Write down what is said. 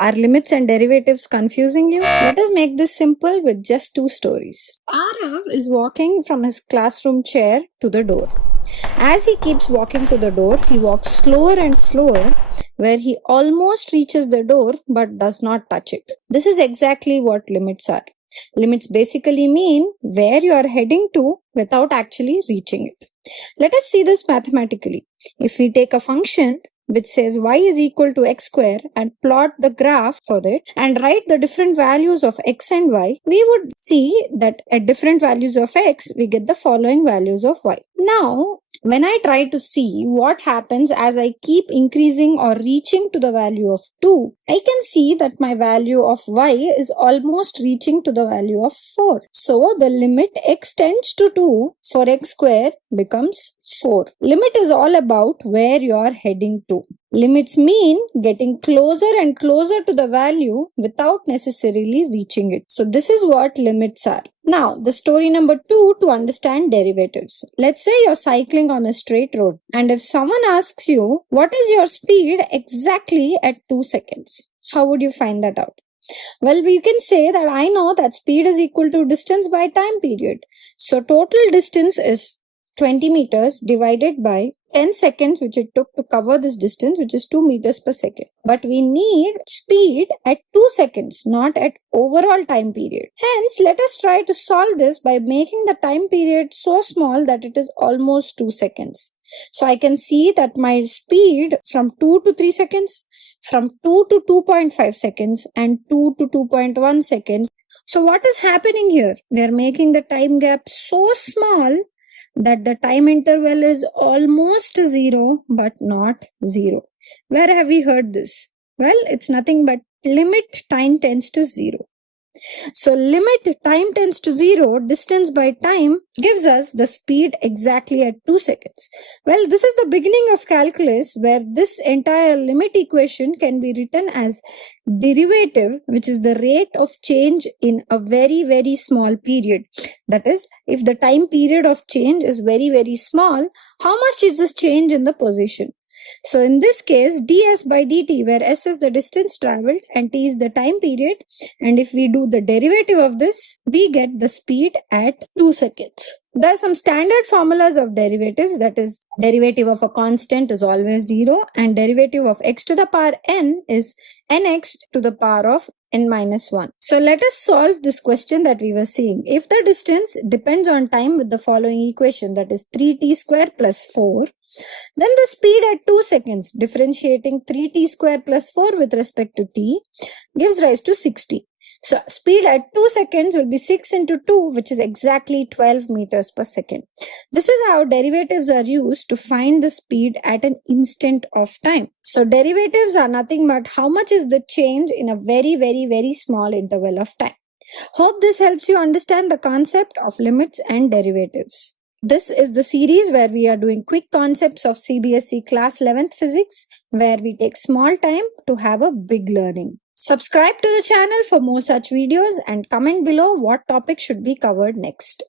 Are limits and derivatives confusing you? Let us make this simple with just two stories. Arav is walking from his classroom chair to the door. As he keeps walking to the door, he walks slower and slower, where he almost reaches the door but does not touch it. This is exactly what limits are. Limits basically mean where you are heading to without actually reaching it. Let us see this mathematically. If we take a function which says y is equal to x square and plot the graph for it and write the different values of x and y, we would see that at different values of x, we get the following values of y. Now, when I try to see what happens as I keep increasing or reaching to the value of 2, I can see that my value of y is almost reaching to the value of 4. So, the limit x tends to 2 for x square becomes 4. Limit is all about where you are heading to. Limits mean getting closer and closer to the value without necessarily reaching it. So this is what limits are. Now, the story number 2 to understand derivatives. Let's say you're cycling on a straight road, and if someone asks you, what is your speed exactly at 2 seconds? How would you find that out? Well, we can say that I know that speed is equal to distance by time period. So total distance is 20 meters divided by 10 seconds which it took to cover this distance, which is 2 meters per second. But we need speed at 2 seconds, not at overall time period. Hence, let us try to solve this by making the time period so small that it is almost 2 seconds. So I can see that my speed from 2 to 3 seconds, from 2 to 2.5 seconds, and 2 to 2.1 seconds. So what is happening here? We are making the time gap so small that the time interval is almost 0 but not 0. Where have we heard this? Well, it's nothing but limit time tends to 0. So limit time tends to 0, distance by time gives us the speed exactly at 2 seconds. Well, this is the beginning of calculus where this entire limit equation can be written as derivative, which is the rate of change in a very, very small period. That is, if the time period of change is very, very small, how much is this change in the position? So in this case, ds by dt, where s is the distance traveled and t is the time period, and if we do the derivative of this, we get the speed at 2 seconds. There are some standard formulas of derivatives, that is, derivative of a constant is always 0 and derivative of x to the power n is nx to the power of n minus 1. So let us solve this question that we were seeing. If the distance depends on time with the following equation, that is 3t square plus 4, then the speed at 2 seconds, differentiating 3t square plus 4 with respect to t, gives rise to 60. So speed at 2 seconds will be 6 into 2, which is exactly 12 meters per second. This is how derivatives are used to find the speed at an instant of time. So derivatives are nothing but how much is the change in a very, very, very small interval of time. Hope this helps you understand the concept of limits and derivatives. This is the series where we are doing quick concepts of CBSE Class 11th Physics, where we take small time to have a big learning. Subscribe to the channel for more such videos and comment below what topic should be covered next.